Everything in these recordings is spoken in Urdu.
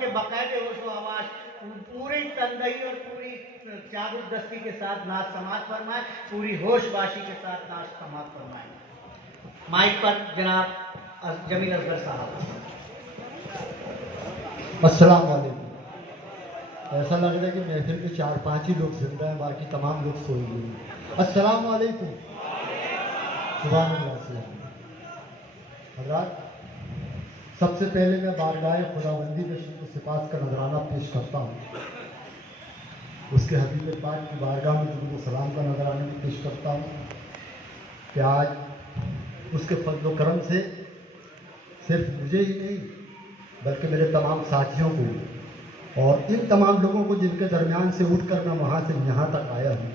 کے باقاعدے ہوش و آواز پوری تندہی اور پوری چابردستی کے ساتھ ناز سماعت فرمائیں، پوری ہوش باشی کے ساتھ ناز سماعت فرمائیں۔ مائک پر جناب جمیل اصغر صاحب۔ السلام علیکم۔ ایسا لگ رہا ہے کہ محفل میں 4-5 ہی لوگ زندہ ہیں، باقی تمام لوگ سوئے ہوئے ہیں۔ السلام علیکم۔ سبحان اللہ سے حضرات، سب سے پہلے میں بارگاہ خداوندی میں شکر و سپاس کا نذرانہ پیش کرتا ہوں۔ اس کے حبیب پاک کی بارگاہ میں درود و سلام کا نذرانہ بھی پیش کرتا ہوں کہ آج اس کے فضل و کرم سے صرف مجھے ہی نہیں بلکہ میرے تمام ساتھیوں کو اور ان تمام لوگوں کو جن کے درمیان سے اٹھ کر میں وہاں سے یہاں تک آیا ہوں،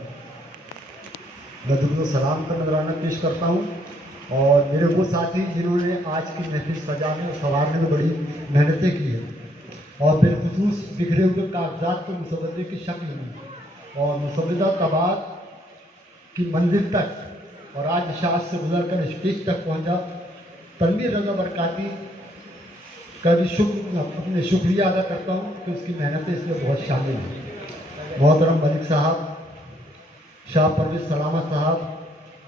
میں درود و سلام کا نذرانہ پیش کرتا ہوں۔ اور میرے وہ ساتھی جنہوں نے آج کی محفل سجانے اور سنوارنے میں بڑی محنتیں کی ہیں، اور بالخصوص بکھرے ہوئے کاغذات کو مسودے کی شکل میں اور مسودہ طباعت کی منزل تک اور آج اشاعت سے گزر کر اسٹیج تک پہنچا تنویر رضا برکاتی کا بھی اپنے شکریہ ادا کرتا ہوں کہ اس کی محنتیں اس میں بہت شامل ہیں۔ محترم ملک صاحب، شاہ پرویز سلامت صاحب،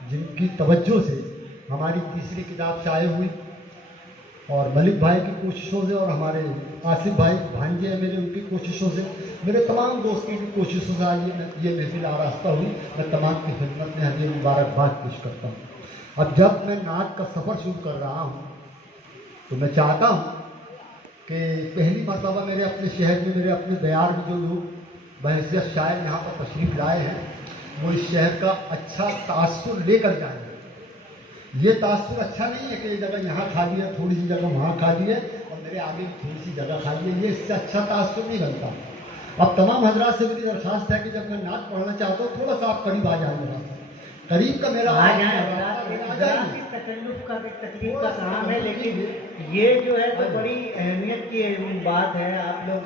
جن کی توجہ سے ہماری تیسری کتاب شائع ہوئی، اور ملک بھائی کی کوششوں سے اور ہمارے آصف بھائی بھانجے ہیں میرے، ان کی کوششوں سے، میرے تمام دوستوں کی کوششوں سے آج یہ محفل آراستہ ہوئی۔ میں تمام کی خدمت میں ہمیں مبارکباد پیش کرتا ہوں۔ اب جب میں نعت کا سفر شروع کر رہا ہوں تو میں چاہتا ہوں کہ پہلی مرتبہ میرے اپنے شہر میں، میرے اپنے دیار میں جو لوگ بحیثیت شاعر یہاں پر تشریف لائے ہیں، وہ اس شہر کا اچھا تاثر لے کر جائیں گے۔ یہ تاثر اچھا نہیں ہے کہ یہ جگہ یہاں خالی ہے، تھوڑی سی جگہ وہاں خالی ہے اور میرے آگے تھوڑی سی جگہ خالی ہے، یہ اس سے اچھا تاثر نہیں بنتا۔ اب تمام حضرات سے میری درخواست ہے کہ جب میں نعت پڑھنا چاہتا ہوں تھوڑا سا آپ قریب آ جائیں گے، قریب کا میرا آ جائیں۔ تکلف کا تکلیف کا کام ہے، لیکن یہ جو ہے تو بڑی اہمیت کی بات ہے۔ آپ لوگ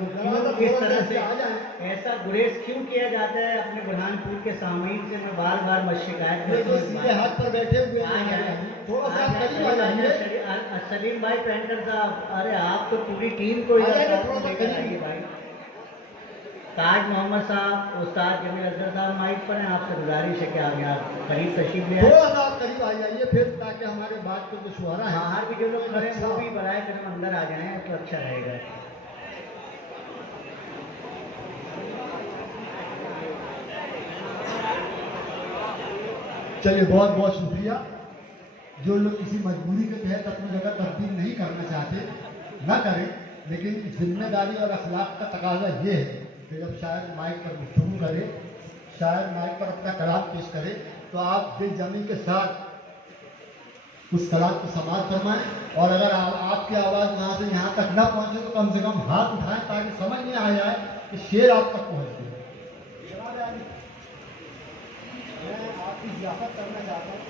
کس طرح سے ایسا گریز کیوں کیا جاتا ہے اپنے برہان پور کے سامعین سے، میں بار بار شکایت کرتا ہوں۔ سیدھے ہاتھ پر بیٹھے ہوئے ہیں، تھوڑا سا قریب آ جائیں۔ سلیم بھائی پینٹر صاحب، ارے آپ تو پوری ٹیم کو ادھر لے کر آئیے بھائی۔ تاج محمد صاحب، استاد جمیل اصغر صاحب مائک پر ہیں، آپ سے گزارش ہے کہ آپ قریب تشریف لے آئیں۔ تھوڑا سا آپ قریب آ جائیے پھر، تاکہ ہمارے بات کو جو شعرا ہے باہر بھی جو لوگ کھڑے ہیں وہ بھی برائے کرم اندر آ جائیں تو اچھا رہے گا۔ چلیے، بہت بہت شکریہ۔ جو لوگ کسی مجبوری کے تحت اپنی جگہ تبدیل نہیں کرنا چاہتے نہ کریں، لیکن ذمہ داری اور اخلاق کا تقاضا یہ ہے کہ جب شاعر مائک پر گفتگو کرے، شاعر مائک پر اپنا کلام پیش کرے تو آپ دل جمی کے ساتھ اس کلام کو سماعت فرمائیں، اور اگر آپ کی آواز وہاں سے یہاں تک نہ پہنچے تو کم سے کم ہاتھ اٹھائیں تاکہ سمجھ میں آ جائے کہ شعر آپ تک پہنچ گیا۔ میں آپ کی ضیافت کرنا چاہتا ہوں۔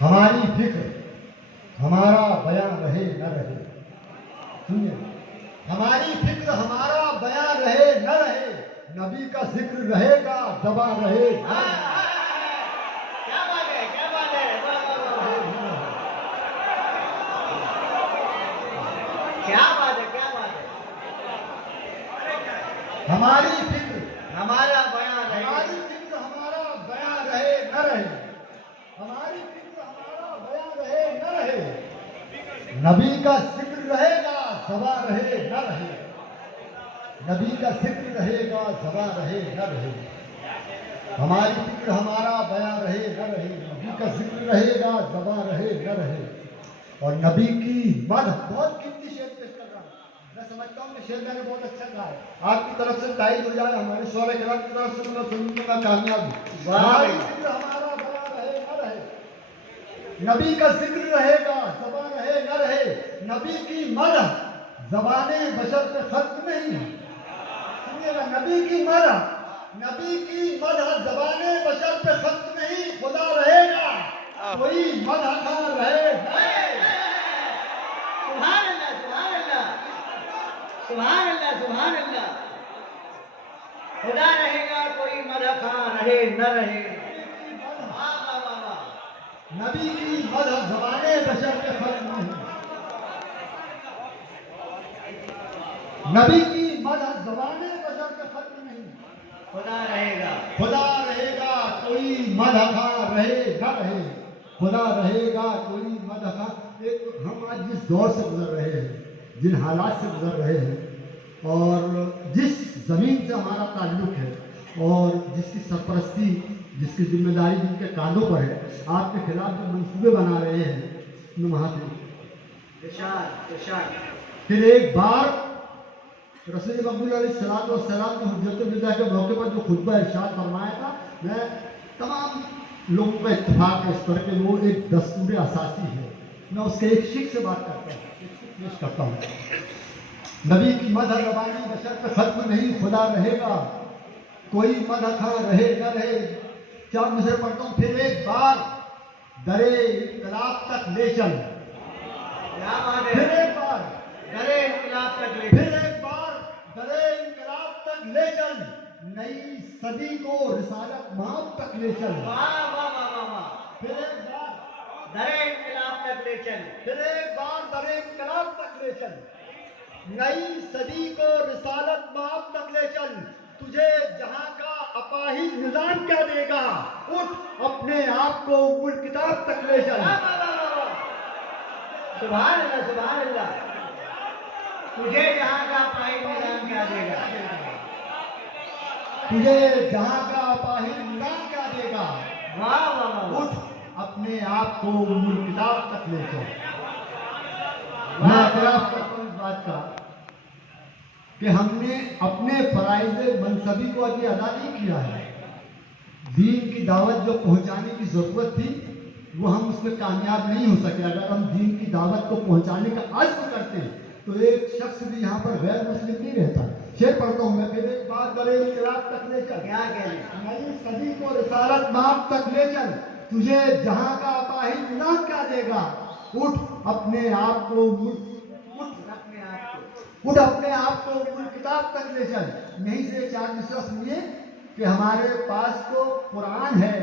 ہماری فکر ہمارا بیان رہے نہ رہے، سنیے، ہماری فکر ہمارا بیان رہے نہ رہے، نبی کا ذکر رہے گا زبان رہے نہ رہے۔ کیا بات ہے، کیا بات ہے، کیا بات ہے، کیا بات ہے۔ ہماری فکر ہمارا بیان رہے، ہماری فکر ہمارا بیان رہے نہ رہے، ہماری فکر ہمارا بیان رہے نہ رہے، نبی کا ذکر رہے گا زبان رہے نہ رہے، نبی کا ذکر رہے گا زبان رہے نہ رہے، ہماری فکر ہمارا بیان رہے نہ رہے، نبی کا ذکر رہے گا زبان رہے نہ رہے، اور نبی کی مدح۔ بہت قیمتی شعر پیش کر رہا ہوں، میں سمجھتا ہوں کہ شعر میں نے بہت اچھا کہا ہے، آپ کی طرف سے تائید ہو جائے، ہمارے شعراء کرام کی طرف سے میں سنوں تو میں کامیاب ہوں۔ ہماری فکر ہمارا بیان رہے نہ رہے، نبی کا ذکر رہے گا زبان رہے نہ رہے، نبی کی مدح زبان بشر پہ ختم نہیں ہے۔ سنیے گا، نبی کی مدح، نبی کی مدح زبان بشر پہ ختم نہیں، خدا رہے گا کوئی مدح خان رہے نہ رہے۔ سبحان اللہ، سبحان اللہ، سبحان اللہ، سبحان اللہ۔ خدا رہے گا کوئی مدح خواں رہے نہ رہے۔ نبی کی مدح زبان بشر پہ ختم نہیں۔ نبی کی مدح زبان بشر کا ختم نہیں. خدا رہے گا. خدا رہے گا کوئی مدح رہے نہ رہے. خدا رہے گا کوئی مدح. ہم آج جس دور سے گزر رہے ہیں, جن حالات سے گزر رہے ہیں, اور جس زمین سے ہمارا تعلق ہے, اور جس کی سرپرستی, جس کی ذمہ داری جن کے کاندھوں پر ہے, آپ کے خلاف جو منصوبے بنا رہے ہیں, وہاں پھر ایک بار رسول مقبول علیہ السلام نے حجت الوداع کے موقع پر جو خطبہ ارشاد فرمایا تھا, میں تمام لوگوں کا اتفاق ہے اس پر کہ وہ ایک دستور اساسی ہے. میں اس کے ایک شک سے بات کرتا ہوں, پیش کرتا ہوں. نبی کی مدح زبانی بشر پہ ختم نہیں. خدا رہے گا کوئی مدح رہے نہ رہے. چار مصرے پڑھتا ہوں. پھر ایک بار درے انقلاب تک لے چل. پھر ایک بار درے انقلاب تک لے. پھر ایک بار درے انقلاب تک لے چل. نئی صدی کو رسالت مآب تک لے چل. واہ واہ واہ واہ واہ. پھر ایک بار درے انقلاب تک لے چل. پھر ایک بار درے انقلاب تک لے چل. نئی صدی کو رسالت مآب تک لے چل. تجھے جہاں کا اپاہج نظام کیا دے گا, اٹھ اپنے آپ کو امور کتاب تک لے چل. سبحان اللہ سبحان اللہ. تجھے جہاں کا اپاہج نظام کیا دے گا. تجھے جہاں کا اپاہج نظام کیا دے گا. واہ واہ واہ. اٹھ اپنے آپ کو امور کتاب تک لے چل. میں اعتراف کرتا ہوں اس بات کا کہ ہم نے اپنے فرائض منصبی کو ابھی ادا نہیں کیا ہے. دین کی دعوت جو پہنچانے کی ضرورت تھی وہ ہم اس میں کامیاب نہیں ہو سکے. اگر ہم دین کی دعوت کو پہنچانے کا عزم کرتے ہیں تو ایک شخص بھی یہاں پر غیر مسلم نہیں رہتا. شعر پڑھتا ہوں میں. پھر ایک بار درے انقلاب تک لے چل. کیا کہنے. نئی صدی کو رسالت مآب تک لے چل. تجھے جہاں کا اپاہج نظام کیا دے گا. اٹھ اپنے آپ کو اٹھ اپنے آپ کو امور کتاب تک لے چل. یہیں سے چار مصرع سنیے کہ ہمارے پاس تو قرآن ہے,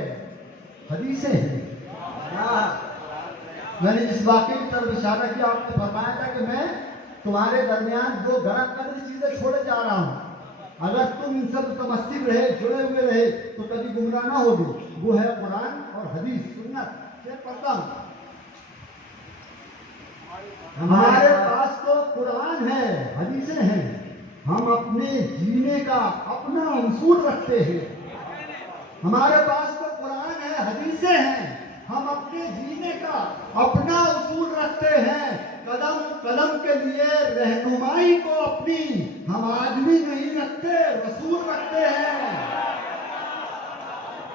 حدیثیں ہیں. میں نے جس واقعے کی طرف اشارہ کیا, آپ نے فرمایا تھا کہ میں تمہارے درمیان دو غرض قدر چیزیں چھوڑے جا رہا ہوں. اگر تم ان سب متمسک رہے, جڑے ہوئے رہے تو کبھی گمراہ نہ ہوگے. وہ ہے قرآن اور حدیث, سنت. شعر پڑھتا ہوں. ہمارے پاس تو قرآن ہے, حدیثیں ہیں. ہم اپنے جینے کا اپنا اصول رکھتے ہیں. ہمارے پاس تو قرآن ہے, حدیثیں ہیں. ہم اپنے جینے کا اپنا اصول رکھتے ہیں. قدم قدم کے لیے رہنمائی کو اپنی ہم آدمی نہیں رکھتے, رسول رکھتے ہیں.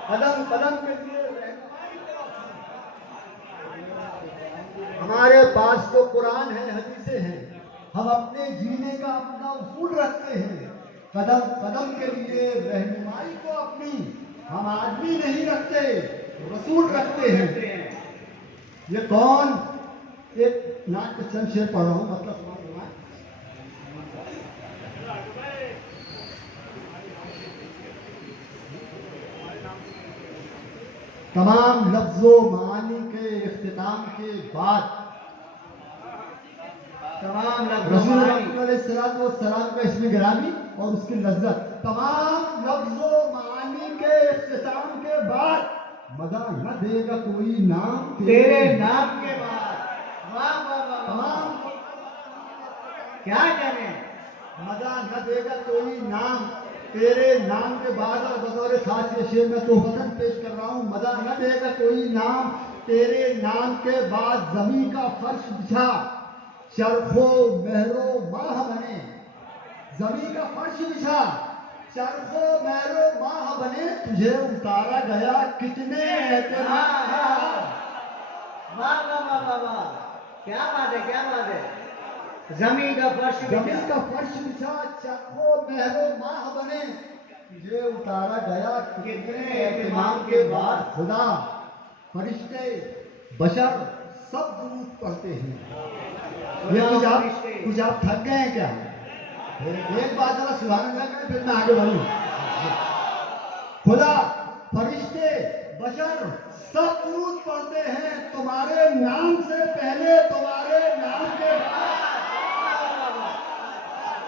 قدم قدم کے لیے ہمارے پاس تو قرآن ہے, حدیثیں ہیں. ہم اپنے جینے کا اپنا اصول رکھتے ہیں. قدم قدم کے لیے رہنمائی کو اپنی ہم آدمی نہیں رکھتے, رسول رکھتے ہیں. یہ کون ایک ناٹ کے چند شعر پڑھ رہا ہوں, مطلب تمام لفظ و معانی کے اختتام کے بعد تمام رسول علیہ السلام کا اسم گرامی اور اس کی لذت. تمام لفظ و معانی کے اختتام کے بعد مزہ نہ دے گا کوئی نام تیرے نام کے بعد. واہ واہ واہ. تمام کیا کہنے. مزہ نہ دے گا کوئی نام تیرے نام کے بعد. اور بطور خاص یہ شعر میں تو وطن پیش کر رہا ہوں. مزہ نہ دے گا کوئی نام تیرے نام کے بعد. زمین کا فرش بچھا چرخ و مہر و ماہ بنے. زمین کا فرش بچھا چرخ و مہر و ماہ بنے. تجھے اتارا گیا کتنے اعتماد. واہ واہ واہ واہ واہ. کیا بات ہے, کیا بات ہے. زمین کا فرش زمین کا فرش بچھا چرخ و مہر و ماہ بنے. تجھے اتارا گیا کتنے اہتمام کے بعد. خدا, فرشتے, بشر سب درود پڑھتے ہیں. یہ کچھ آپ تھک گئے ہیں کیا؟ ایک بات ذرا سبحان اللہ کریں پھر میں آگے بڑھوں. خدا, فرشتے, بشر سب درود پڑھتے ہیں تمہارے نام سے پہلے, تمہارے نام کے بعد.